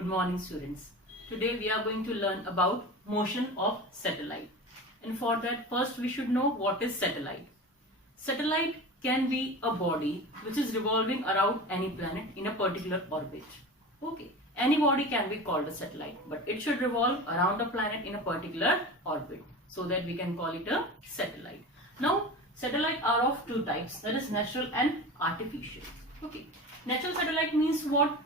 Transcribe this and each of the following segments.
Good morning, students. Today we are going to learn about motion of satellite. And for that, first we should know what is satellite. Satellite can be a body which is revolving around any planet in a particular orbit. Okay, any body can be called a satellite, but it should revolve around a planet in a particular orbit, so that we can call it a satellite. Now, satellites are of two types, that is natural and artificial. Okay, natural satellite means what?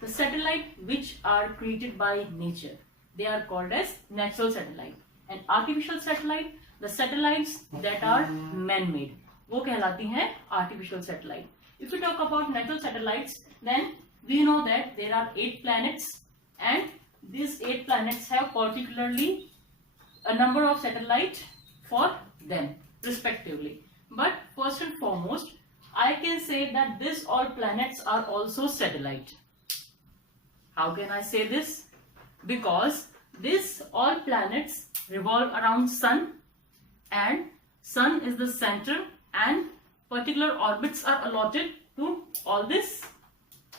The satellite which are created by nature, they are called as natural satellite. And artificial satellite, the satellites that are man-made, वो कहलाती हैं artificial satellite. If we talk about natural satellites, then we know that there are 8 planets, and these 8 planets have particularly a number of satellites for them respectively. But first and foremost, I can say that these all planets are also satellite. How can I say this? Because these all planets revolve around Sun, and Sun is the center, and particular orbits are allotted to all these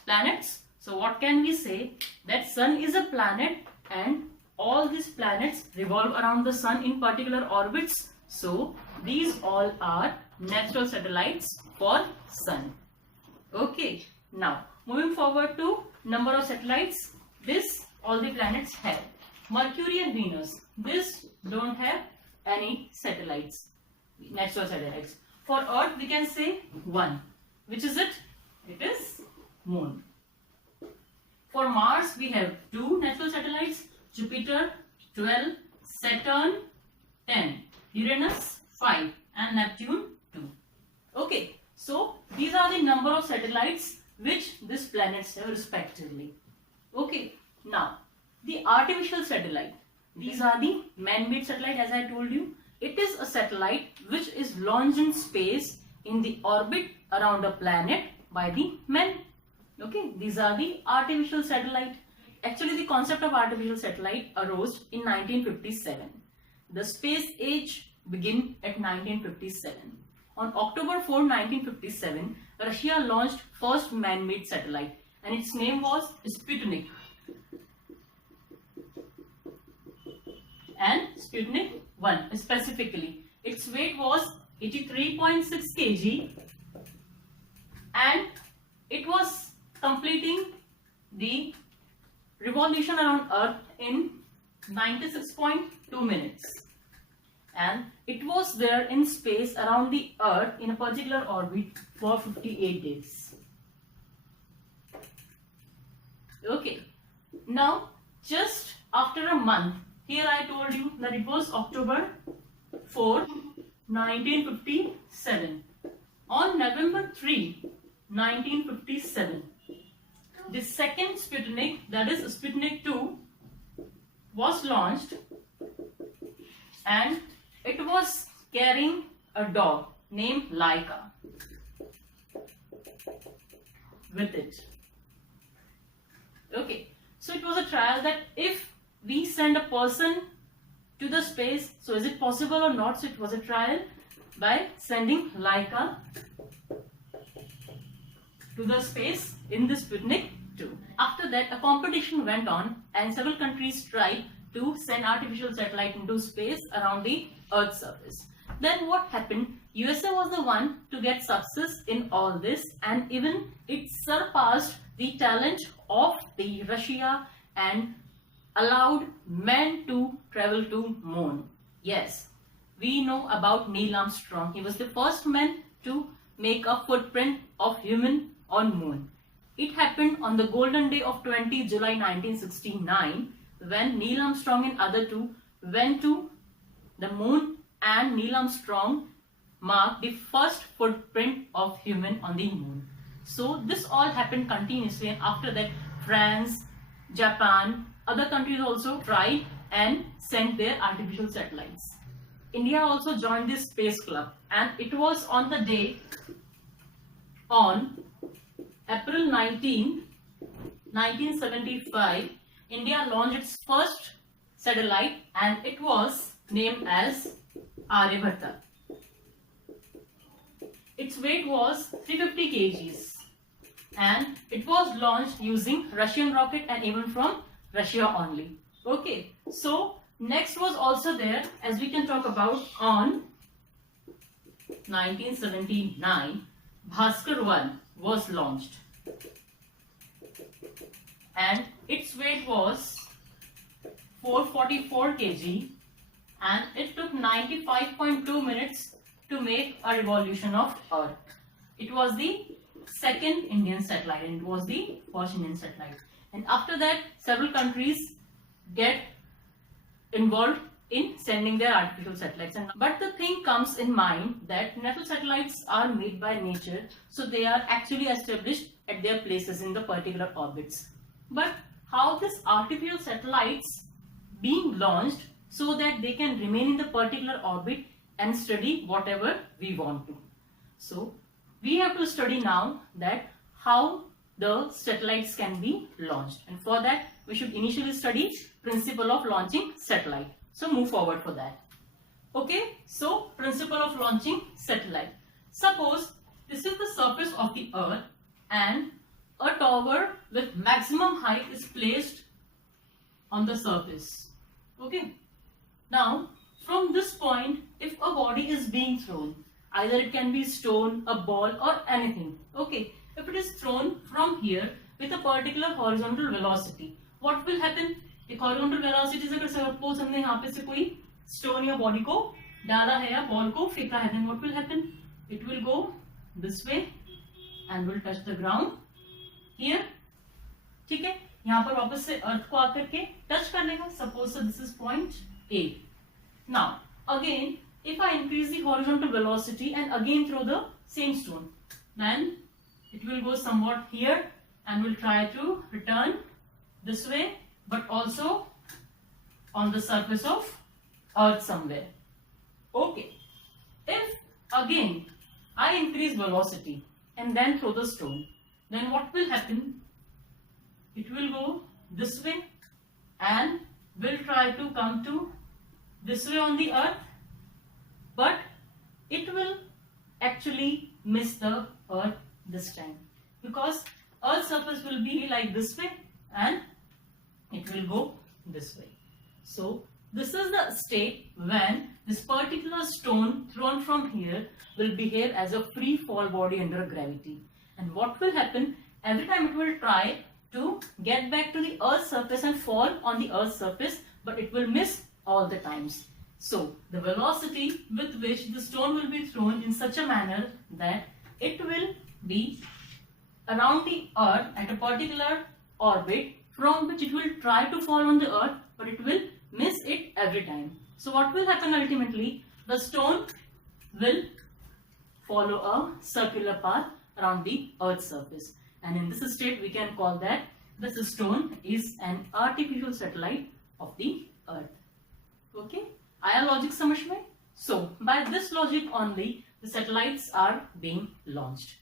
planets. So what can we say? That Sun is a planet and all these planets revolve around the Sun in particular orbits. So these all are natural satellites for Sun. Okay, now moving forward to number of satellites, this all the planets have. Mercury and Venus, this don't have any satellites, natural satellites. For Earth we can say 1. Which is it? It is Moon. For Mars we have 2 natural satellites, Jupiter 12, Saturn 10, Uranus 5 and Neptune 2. Okay, so these are the number of satellites which these planets have respectively. Okay, now the artificial satellite, these are the man-made satellite. As I told you, it is a satellite which is launched in space in the orbit around a planet by the men. Okay, these are the artificial satellite. Actually, the concept of artificial satellite arose in 1957. The space age began at 1957. On October 4, 1957, Russia launched first man-made satellite, and its name was Sputnik. And Sputnik 1 specifically. Its weight was 83.6 kg, and it was completing the revolution around Earth in 96.2 minutes. And it was there in space around the Earth in a particular orbit for 58 days. Okay, now just after a month, here I told you that it was October 4, 1957. On November 3, 1957, the second Sputnik, that is Sputnik 2, was launched, and it was carrying a dog named Laika with it. Okay, so it was a trial that if we send a person to the space, so is it possible or not? So it was a trial by sending Laika to the space in the Sputnik 2. After that, a competition went on, and several countries tried to send artificial satellite into space around the Earth's surface. Then what happened? USA was the one to get success in all this, and even it surpassed the talent of the Russia and allowed men to travel to Moon. Yes, we know about Neil Armstrong. He was the first man to make a footprint of human on Moon. It happened on the golden day of 20 July 1969, when Neil Armstrong and other two went to the Moon, and Neil Armstrong marked the first footprint of human on the Moon. So this all happened continuously, and after that France, Japan, other countries also tried and sent their artificial satellites. India also joined this space club, and it was on the day on April 19, 1975, India launched its first satellite, and it was named as Aryabhatta. Its weight was 350 kgs. and it was launched using Russian rocket and even from Russia only. Okay, so next was also there, as we can talk about, on 1979 Bhaskar 1 was launched and its weight was 444 kg and it took 95.2 minutes to make a revolution of Earth. It was the second Indian satellite and it was the first Indian satellite. And after that, several countries get involved in sending their artificial satellites. But the thing comes in mind that natural satellites are made by nature, so they are actually established at their places in the particular orbits. But how these artificial satellites being launched so that they can remain in the particular orbit and study whatever we want to. So we have to study now that how the satellites can be launched, and for that we should initially study principle of launching satellite. So move forward for that. Okay, so principle of launching satellite. Suppose this is the surface of the Earth and a tower with maximum height is placed on the surface. Okay, now from this point, if a body is being thrown, either it can be stone, a ball or anything. Okay, if it is thrown from here with a particular horizontal velocity, what will happen? एक horizontal velocity से अगर suppose हमने यहाँ पे से कोई stone या body को डाला है या ball को फेंका है, then what will happen? It will go this way and will touch the ground here. ठीक है, यहाँ पर वापस से अर्थ को आकर के टच कर लेगा. Suppose this is point A. Now again, if I increase the horizontal velocity and again throw the same stone, then it will go somewhat here and will try to return this way, but also on the surface of Earth somewhere. Okay, if again I increase velocity and then throw the stone, then what will happen? It will go this way and will try to come to this way on the Earth, but it will actually miss the Earth this time, because Earth's surface will be like this way and it will go this way. So this is the state when this particular stone thrown from here will behave as a free fall body under gravity. And what will happen? Every time it will try to get back to the Earth's surface and fall on the Earth's surface, but it will miss all the times. So the velocity with which the stone will be thrown in such a manner that it will be around the Earth at a particular orbit from which it will try to fall on the Earth, but it will miss it every time. So what will happen ultimately? The stone will follow a circular path around the Earth's surface, and in this state we can call that this stone is an artificial satellite of the Earth. Okay, आया logic समझ में? So by this logic only the satellites are being launched.